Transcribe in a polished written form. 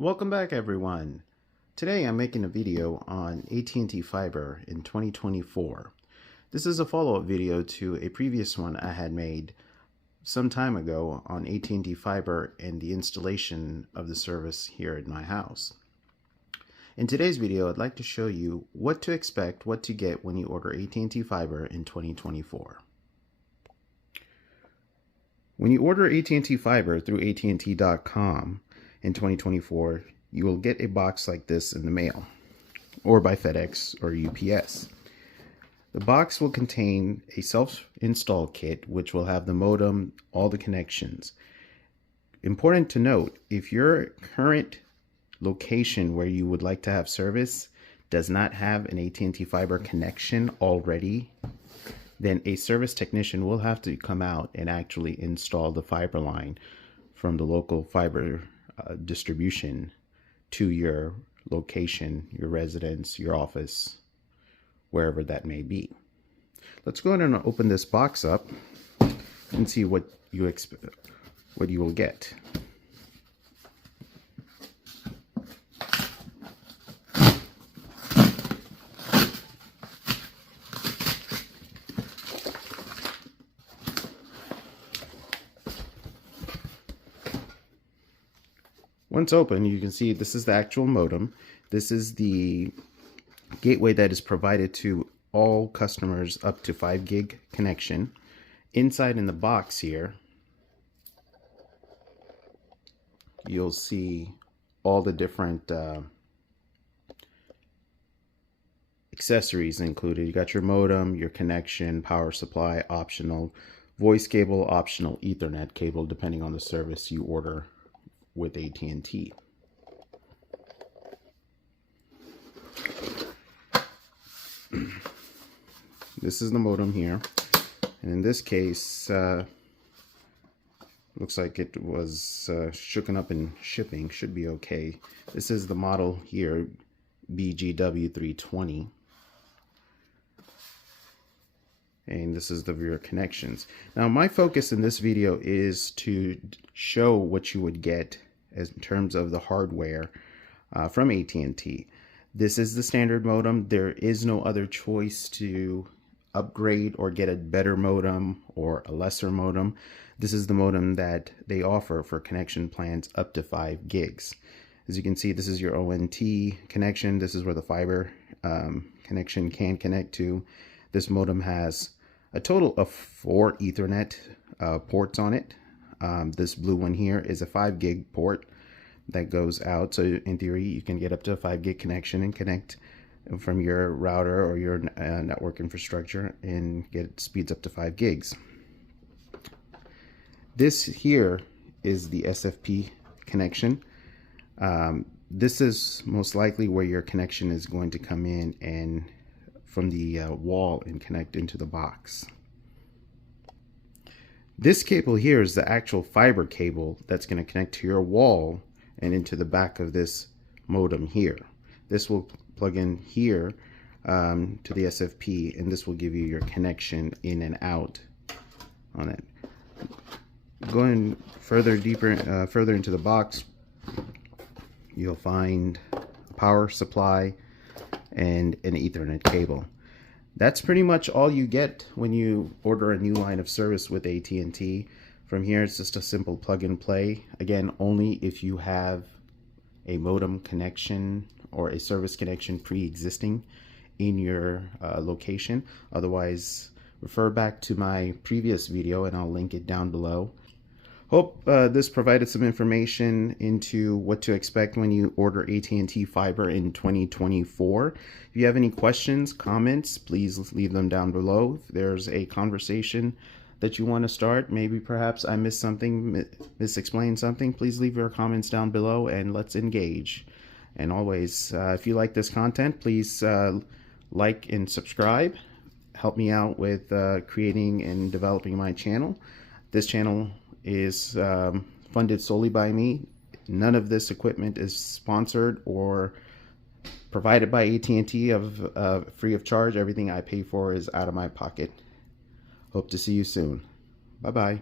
Welcome back, everyone. Today I'm making a video on AT&T Fiber in 2024. This is a follow-up video to a previous one I had made some time ago on AT&T Fiber and the installation of the service here at my house. In today's video, I'd like to show you what to expect, what to get when you order AT&T Fiber in 2024. When you order AT&T Fiber through AT&T.com in 2024, you will get a box like this in the mail, or by FedEx or UPS. The box will contain a self-install kit, which will have the modem, all the connections. Important to note, if your current location where you would like to have service does not have an AT&T Fiber connection already, then a service technician will have to come out and actually install the fiber line from the local fiber distribution to your location, your residence, your office, wherever that may be. Let's go ahead and open this box up and see what you will get. Once open, you can see this is the actual modem. This is the gateway that is provided to all customers up to 5 gig connection. Inside in the box here, you'll see all the different accessories included. You got your modem, your connection, power supply, optional voice cable, optional Ethernet cable, depending on the service you order with AT&T. This is the modem here, and in this case looks like it was shooken up in shipping. Should be okay. This is the model here, BGW-320, and this is the rear connections. Now my focus in this video is to show what you would get as in terms of the hardware from AT&T. This is the standard modem. There is no other choice to upgrade or get a better modem or a lesser modem. This is the modem that they offer for connection plans up to 5 gigs. As you can see, this is your ONT connection. This is where the fiber connection can connect to. This modem has a total of 4 Ethernet ports on it. This blue one here is a 5 gig port that goes out. So in theory, you can get up to a 5 gig connection and connect from your router or your network infrastructure and get speeds up to 5 gigs. This here is the SFP connection. This is most likely where your connection is going to come in and from the wall and connect into the box. This cable here is the actual fiber cable that's going to connect to your wall and into the back of this modem here. This will plug in here to the SFP, and this will give you your connection in and out on it. Going further into the box, you'll find a power supply and an Ethernet cable. That's pretty much all you get when you order a new line of service with AT&T. From here, it's just a simple plug and play. Again, only if you have a modem connection or a service connection pre-existing in your location. Otherwise, refer back to my previous video and I'll link it down below. Hope this provided some information into what to expect when you order AT&T Fiber in 2024. If you have any questions, comments, please leave them down below. If there's a conversation that you want to start, maybe perhaps I missed something, misexplained something, please leave your comments down below and let's engage. And always, if you like this content, please like and subscribe. Help me out with creating and developing my channel. This channel is funded solely by me. None of this equipment is sponsored or provided by AT&T free of charge. Everything I pay for is out of my pocket. Hope to see you soon. Bye-bye.